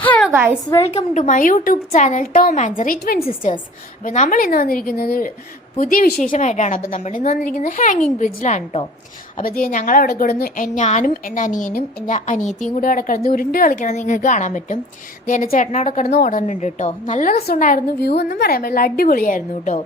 Hello guys, welcome to my YouTube channel Tom and Jerry twin sisters. അപ്പോൾ നമ്മൾ ഇന്ന് വന്നിരിക്കുന്നത് പുതിയ വിശേഷമായിട്ടാണ്. അപ്പോൾ നമ്മൾ ഇന്ന് വന്നിരിക്കുന്നത് ഹാങ്ങിങ് ബ്രിഡ്ജിലാണ് കേട്ടോ. അപ്പോൾ ഇത് ഞങ്ങളവിടെ കിടന്ന് ഞാനും എൻ്റെ അനിയനും എൻ്റെ അനിയത്തിയും കൂടി അവിടെ കിടന്ന് ഉരുണ്ട് കളിക്കണം നിങ്ങൾക്ക് കാണാൻ പറ്റും. ഇത് എൻ്റെ ചേട്ടൻ അവിടെ കിടന്ന് ഓടുന്നുണ്ട് കേട്ടോ. നല്ല രസമുണ്ടായിരുന്നു. വ്യൂ ഒന്നും പറയാൻ പറ്റില്ല, അടിപൊളിയായിരുന്നു കേട്ടോ.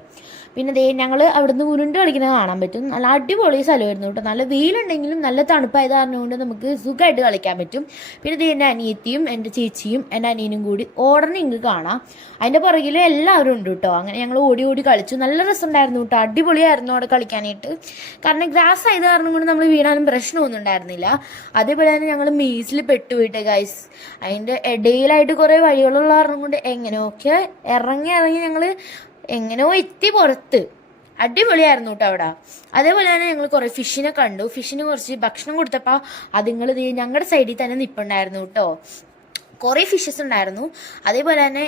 പിന്നെ ദേ ഞങ്ങൾ അവിടുന്ന് ഉരുണ്ട് കളിക്കുന്നത് കാണാൻ പറ്റും. നല്ല അടിപൊളി സ്ഥലമായിരുന്നു കേട്ടോ. നല്ല വെയിലുണ്ടെങ്കിലും നല്ല തണുപ്പായത് കാരണം കൊണ്ട് നമുക്ക് സുഖമായിട്ട് കളിക്കാൻ പറ്റും. പിന്നെ ദേ എൻ്റെ അനിയത്തിയും എൻ്റെ ചേച്ചിയും എൻ്റെ അനിയനും കൂടി ഓടണം ഇങ്ങ് കാണാം. അതിൻ്റെ പുറകിൽ എല്ലാവരും ഉണ്ട് കേട്ടോ. അങ്ങനെ ഞങ്ങൾ ഓടി ഓടി കളിച്ചു. നല്ല രസമുണ്ടായിരുന്നു കേട്ടോ. അടിപൊളിയായിരുന്നു അവിടെ കളിക്കാനായിട്ട്. കാരണം ഗ്രാസ് ആയത് കാരണം കൊണ്ട് നമ്മൾ വീണാലും പ്രശ്നമൊന്നും ഉണ്ടായിരുന്നില്ല. അതേപോലെ തന്നെ ഞങ്ങൾ മീസിൽ പെട്ടുപോയിട്ട് ഗൈസ്. അതിൻ്റെ ഇടയിലായിട്ട് കുറേ വഴികളുള്ള കാരണം കൊണ്ട് എങ്ങനെയൊക്കെ ഇറങ്ങി ഞങ്ങൾ എങ്ങനെയോ എത്തി പുറത്ത്. അടിപൊളിയായിരുന്നു കേട്ടോ അവിടെ. അതേപോലെ തന്നെ ഞങ്ങൾ കുറേ ഫിഷിനെ കണ്ടു. ഫിഷിന് കുറച്ച് ഭക്ഷണം കൊടുത്തപ്പോൾ അതുങ്ങൾ ഞങ്ങളുടെ സൈഡിൽ തന്നെ നിൽപ്പുണ്ടായിരുന്നു കേട്ടോ. കുറേ ഫിഷസ് ഉണ്ടായിരുന്നു. അതേപോലെ തന്നെ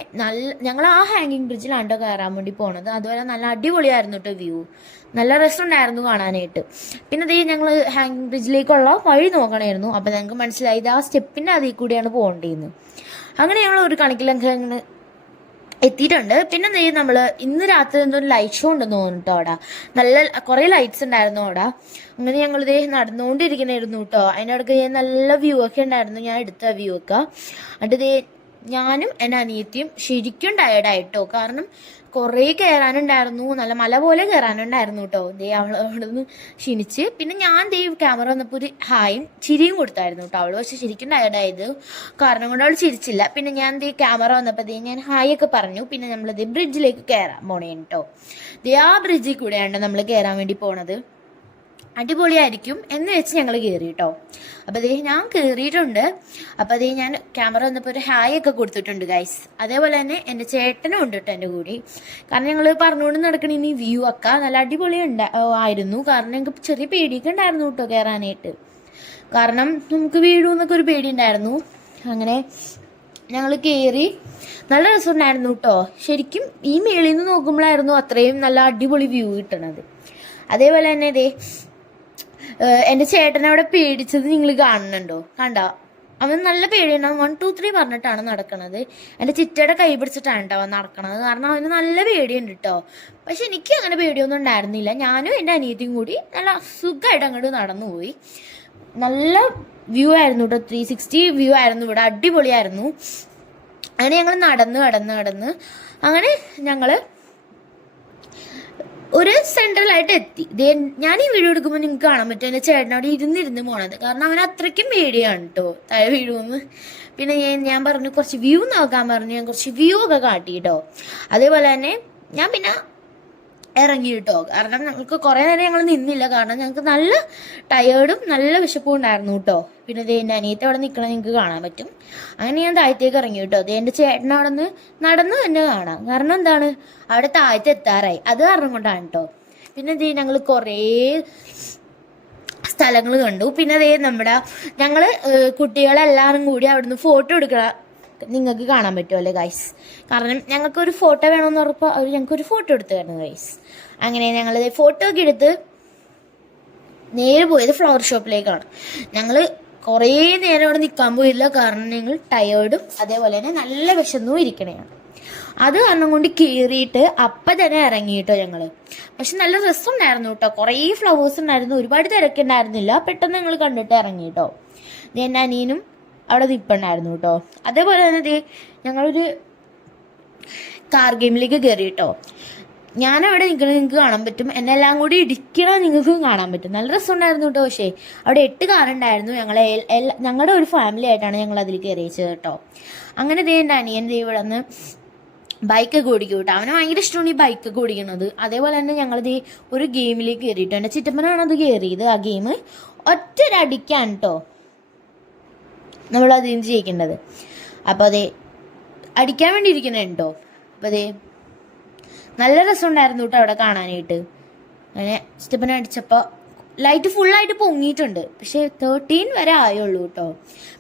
ഞങ്ങൾ ആ ഹാങ്ങിങ് ബ്രിഡ്ജിലാണ് കയറാൻ വേണ്ടി പോണത്. അതുപോലെ നല്ല അടിപൊളിയായിരുന്നു കേട്ടോ വ്യൂ. നല്ല രസമുണ്ടായിരുന്നു കാണാനായിട്ട്. പിന്നെ ഞങ്ങൾ ഹാങ്ങിങ് ബ്രിഡ്ജിലേക്കുള്ള വഴി നോക്കണമായിരുന്നു. അപ്പോൾ ഞങ്ങൾക്ക് മനസ്സിലായി ഇത് ആ സ്റ്റെപ്പിൻ്റെ അതിൽ കൂടിയാണ് പോകേണ്ടതെന്ന്. അങ്ങനെ ഞങ്ങൾ ഒരു കണക്കിലൊക്കെ അങ്ങനെ എത്തിയിട്ടുണ്ട്. പിന്നെ നമ്മൾ ഇന്ന് രാത്രി എന്തോ ലൈറ്റ് ഷോ ഉണ്ടെന്ന് തോന്നുന്നു അവിടെ. നല്ല കുറേ ലൈറ്റ്സ് ഉണ്ടായിരുന്നു അവിടെ. അങ്ങനെ ഞങ്ങളിതേ നടന്നുകൊണ്ടിരിക്കണമായിരുന്നു കേട്ടോ. അതിൻ്റെ ഇടയ്ക്ക് നല്ല വ്യൂ ഒക്കെ ഉണ്ടായിരുന്നു. ഞാൻ എടുത്ത വ്യൂ ഒക്കെ. എന്നിട്ട് ഞാനും എൻ്റെ അനിയത്തിയും ശരിക്കും ടയേർഡായിട്ടോ. കാരണം കുറേ കയറാനുണ്ടായിരുന്നു. നല്ല മല പോലെ കയറാനുണ്ടായിരുന്നു കേട്ടോ. അവിടെ നിന്ന് ക്ഷീണിച്ച്. പിന്നെ ഞാൻ ക്യാമറ വന്നപ്പോൾ ഒരു ഹായും ചിരിയും കൊടുത്തായിരുന്നു കേട്ടോ. അവൾ പക്ഷെ ശരിക്കും ടയേർഡായത് കാരണം കൊണ്ട് അവൾ ചിരിച്ചില്ല. പിന്നെ ഞാൻ ക്യാമറ വന്നപ്പോൾ ഞാൻ ഹായ് ഒക്കെ പറഞ്ഞു. പിന്നെ നമ്മളിത് ബ്രിഡ്ജിലേക്ക് കയറാൻ പോണേ കേട്ടോ. ആ ബ്രിഡ്ജിൽ കൂടെയാണ് നമ്മൾ കയറാൻ വേണ്ടി പോണത്. അടിപൊളിയായിരിക്കും എന്ന് വെച്ച് ഞങ്ങൾ കയറി കേട്ടോ. അപ്പോൾ ഞാൻ കയറിയിട്ടുണ്ട്. അപ്പോൾ ഞാൻ ക്യാമറ വന്നപ്പോൾ ഒരു ഹായ് ഒക്കെ കൊടുത്തിട്ടുണ്ട് ഗൈസ്. അതേപോലെ തന്നെ എൻ്റെ ചേട്ടനും ഉണ്ട് കേട്ടോ എൻ്റെ കൂടി. കാരണം ഞങ്ങൾ പറഞ്ഞുകൊണ്ട് നടക്കണ ഇനി വ്യൂ ഒക്കെ നല്ല അടിപൊളി ആയിരുന്നു. കാരണം ഞങ്ങൾക്ക് ചെറിയ പേടിയൊക്കെ ഉണ്ടായിരുന്നു കേട്ടോ കയറാനായിട്ട്. കാരണം നമുക്ക് വീഴുമെന്നൊക്കെ ഒരു പേടി ഉണ്ടായിരുന്നു. അങ്ങനെ ഞങ്ങൾ കയറി. നല്ല രസമുണ്ടായിരുന്നു കേട്ടോ. ശരിക്കും ഈ മേളിൽ നിന്ന് നോക്കുമ്പോഴായിരുന്നു അത്രയും നല്ല അടിപൊളി വ്യൂ കിട്ടണത്. അതേപോലെ തന്നെ എൻ്റെ ചേട്ടനവിടെ പേടിച്ചത് നിങ്ങൾ കാണുന്നുണ്ടോ? കണ്ടോ? അവൻ നല്ല പേടിയുണ്ടാവും. 1 2 3 പറഞ്ഞിട്ടാണ് നടക്കണത്. എൻ്റെ ചിറ്റയുടെ കൈ പിടിച്ചിട്ടാണ് കേട്ടോ അവൻ നടക്കണത്. കാരണം അവന് നല്ല പേടിയുണ്ട് കേട്ടോ. പക്ഷെ എനിക്ക് അങ്ങനെ പേടിയൊന്നും ഉണ്ടായിരുന്നില്ല. ഞാനും എൻ്റെ അനിയത്തിയും കൂടി നല്ല സുഖമായിട്ട് അങ്ങോട്ട് നടന്നുപോയി. നല്ല വ്യൂ ആയിരുന്നു കേട്ടോ. 360 വ്യൂ ആയിരുന്നു ഇവിടെ. അടിപൊളിയായിരുന്നു. അങ്ങനെ ഞങ്ങൾ നടന്ന് അങ്ങനെ ഞങ്ങൾ ഒരു സെൻട്രലായിട്ട് എത്തി. ഞാൻ ഈ വീഡിയോ എടുക്കുമ്പോൾ നിങ്ങൾക്ക് കാണാൻ പറ്റും എൻ്റെ ചേട്ടനവിടെ ഇരുന്ന് പോണത്. കാരണം അവൻ അത്രയ്ക്കും പേടിയാണ് കേട്ടോ താഴെ വീഴുമെന്ന്. പിന്നെ ഞാൻ പറഞ്ഞു കുറച്ച് വ്യൂ നോക്കാൻ പറഞ്ഞു. ഞാൻ കുറച്ച് വ്യൂ ഒക്കെ കാട്ടി കേട്ടോ. അതേപോലെ തന്നെ ഞാൻ പിന്നെ ഇറങ്ങി കേട്ടോ. കാരണം ഞങ്ങൾക്ക് കുറേ നേരം ഞങ്ങൾ നിന്നില്ല. കാരണം ഞങ്ങൾക്ക് നല്ല ടയേർഡും നല്ല വിശപ്പും ഉണ്ടായിരുന്നു കേട്ടോ. പിന്നെ എൻ്റെ അനിയത്തെ അവിടെ നിൽക്കണം നിങ്ങൾക്ക് കാണാൻ പറ്റും. അങ്ങനെ ഞാൻ താഴത്തേക്ക് ഇറങ്ങി കേട്ടോ. എൻ്റെ ചേട്ടൻ അവിടെ നിന്ന് നടന്നു തന്നെ കാണാം. കാരണം എന്താണ്, അവിടെ താഴത്ത് എത്താറായി. അത് കാരണം കൊണ്ടാണ് കേട്ടോ. പിന്നെ ഞങ്ങൾ കുറേ സ്ഥലങ്ങൾ കണ്ടു. പിന്നെ ഞങ്ങൾ കുട്ടികളെല്ലാവരും കൂടി അവിടുന്ന് ഫോട്ടോ എടുക്കുക നിങ്ങൾക്ക് കാണാൻ പറ്റുമല്ലേ ഗൈസ്. കാരണം ഞങ്ങൾക്കൊരു ഫോട്ടോ വേണമെന്ന് പറഞ്ഞപ്പോൾ അവർ ഞങ്ങൾക്കൊരു ഫോട്ടോ എടുത്ത് തരുന്നു ഗൈസ്. അങ്ങനെ ഞങ്ങൾ ഫോട്ടോ ഒക്കെ എടുത്ത് നേരെ പോയത് ഫ്ലവർ ഷോപ്പിലേക്കാണ്. ഞങ്ങൾ കുറേ നേരം അവിടെ നിൽക്കാൻ പോയില്ല. കാരണം ഞങ്ങൾ ടയേർഡും അതേപോലെ തന്നെ നല്ല വിശന്നും ഇരിക്കണതാണ്. അത് കാരണം കൊണ്ട് കയറിയിട്ട് അപ്പം തന്നെ ഇറങ്ങിയിട്ടോ ഞങ്ങൾ. പക്ഷെ നല്ല രസമുണ്ടായിരുന്നു കേട്ടോ. കുറേ ഫ്ലവേഴ്സ് ഉണ്ടായിരുന്നു. ഒരുപാട് തിരക്കുണ്ടായിരുന്നില്ല. പെട്ടെന്ന് ഞങ്ങൾ കണ്ടിട്ട് ഇറങ്ങിയിട്ടോ. എൻ്റെ അനിയനും അവിടെ നിൽപ്പുണ്ടായിരുന്നു കേട്ടോ. അതേപോലെ തന്നെ ഞങ്ങളൊരു കാർ ഗെയിമിലേക്ക് കയറി കേട്ടോ. ഞാനവിടെ നിൽക്കണത് നിങ്ങൾക്ക് കാണാൻ പറ്റും. എന്നെ എല്ലാം കൂടി ഇടിക്കണ നിങ്ങൾക്ക് കാണാൻ പറ്റും. നല്ല രസമുണ്ടായിരുന്നു കേട്ടോ. പക്ഷേ അവിടെ 8 കാറുണ്ടായിരുന്നു. ഞങ്ങളുടെ ഒരു ഫാമിലി ആയിട്ടാണ് ഞങ്ങൾ അതിൽ കയറിയത് കേട്ടോ. അങ്ങനെ എൻ്റെ അനിയൻ ഇവിടെ നിന്ന് ബൈക്കൊക്കെ ഓടിക്കും കേട്ടോ. അവന് ഭയങ്കര ഇഷ്ടമാണ് ഈ ബൈക്കൊക്കെ ഓടിക്കുന്നത്. അതേപോലെ തന്നെ ഞങ്ങൾ ഒരു ഗെയിമിലേക്ക് കയറിയിട്ടോ. എൻ്റെ ചിറ്റപ്പനാണ് അത് കയറിയത്. ആ ഗെയിം ഒറ്റൊരടിക്കാണ് കേട്ടോ നമ്മളതിന് ജയിക്കേണ്ടത്. അപ്പോൾ അടിക്കാൻ വേണ്ടി ഇരിക്കണുണ്ടോ. അപ്പോൾ നല്ല രസമുണ്ടായിരുന്നു കേട്ടോ അവിടെ കാണാനായിട്ട്. അങ്ങനെ സ്റ്റെപ്പിനെ അടിച്ചപ്പോൾ ലൈറ്റ് ഫുള്ളായിട്ട് പൊങ്ങിയിട്ടുണ്ട്. പക്ഷേ 13 വരെ ആയുള്ളൂ കേട്ടോ.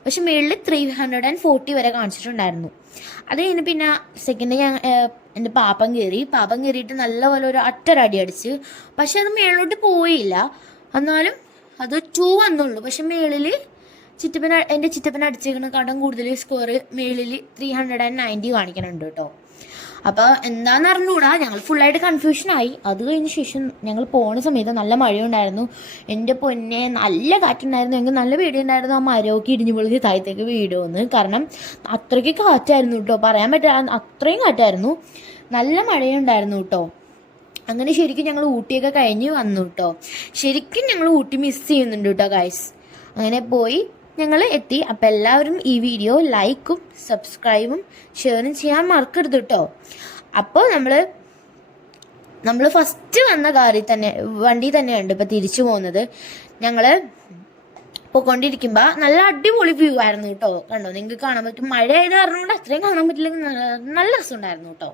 പക്ഷെ മുകളിൽ 340 വരെ കാണിച്ചിട്ടുണ്ടായിരുന്നു. അത് കഴിഞ്ഞ് പിന്നെ സെക്കൻഡ് എൻ്റെ പാപ്പൻ കയറിയിട്ട് നല്ലപോലെ ഒരു അട്ടരടി അടിച്ച്. പക്ഷെ അത് മുകളിലോട്ട് പോയില്ല. എന്നാലും അത് 2 വന്നുള്ളൂ. പക്ഷെ മുകളിൽ എൻ്റെ ചിറ്റപ്പന അടിച്ചേക്കുന്ന കടം കൂടുതൽ സ്കോർ മേളിൽ 390 കാണിക്കണുണ്ട് കേട്ടോ. അപ്പോൾ എന്താണെന്ന് അറിഞ്ഞുകൂടാ, ഞങ്ങൾ ഫുള്ളായിട്ട് കൺഫ്യൂഷനായി. അത് കഴിഞ്ഞ ശേഷം ഞങ്ങൾ പോണ സമയത്ത് നല്ല മഴയുണ്ടായിരുന്നു. എൻ്റെ പൊന്നെ നല്ല കാറ്റുണ്ടായിരുന്നു. എനിക്ക് നല്ല പേടിയുണ്ടായിരുന്നു ആ മരമൊക്കെ ഇടിഞ്ഞു പൊളിച്ച് താഴത്തേക്ക് വീടുമെന്ന്. കാരണം അത്രയ്ക്ക് കാറ്റായിരുന്നു കേട്ടോ, പറയാൻ പറ്റില്ല, അത്രയും കാറ്റായിരുന്നു. നല്ല മഴയുണ്ടായിരുന്നു കേട്ടോ. അങ്ങനെ ശരിക്കും ഞങ്ങൾ ഊട്ടിയൊക്കെ കഴിഞ്ഞ് വന്നു കേട്ടോ. ശരിക്കും ഞങ്ങൾ ഊട്ടി മിസ് ചെയ്യുന്നുണ്ട് കേട്ടോ ഗൈസ്. അങ്ങനെ പോയി ഞങ്ങൾ എത്തി. അപ്പം എല്ലാവരും ഈ വീഡിയോ ലൈക്കും സബ്സ്ക്രൈബും ഷെയറും ചെയ്യാൻ മറക്കരുത് കേട്ടോ. അപ്പോൾ നമ്മൾ ഫസ്റ്റ് വന്ന വണ്ടി തന്നെയുണ്ട് ഇപ്പോൾ തിരിച്ചു പോകുന്നത്. ഞങ്ങൾ പോയിക്കൊണ്ടിരിക്കുമ്പോൾ നല്ല അടിപൊളി വ്യൂ ആയിരുന്നു കേട്ടോ. കണ്ടോ, നിങ്ങൾക്ക് കാണാൻ പറ്റും. മഴ ആയത് കാരണം അത്രയും കാണാൻ പറ്റില്ലെങ്കിൽ നല്ല രസമുണ്ടായിരുന്നു കേട്ടോ.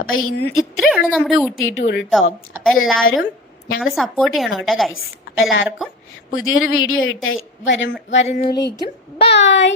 അപ്പം ഇത്രയേ ഉള്ളൂ നമ്മുടെ ഊട്ടി ടൂർ കേട്ടോ. അപ്പം എല്ലാവരും ഞങ്ങളെ സപ്പോർട്ട് ചെയ്യണം കേട്ടോ ഗൈസ്. അപ്പം എല്ലാവർക്കും പുതിയൊരു വീഡിയോ ആയിട്ട് വരുന്നതിലേക്കും ബൈ.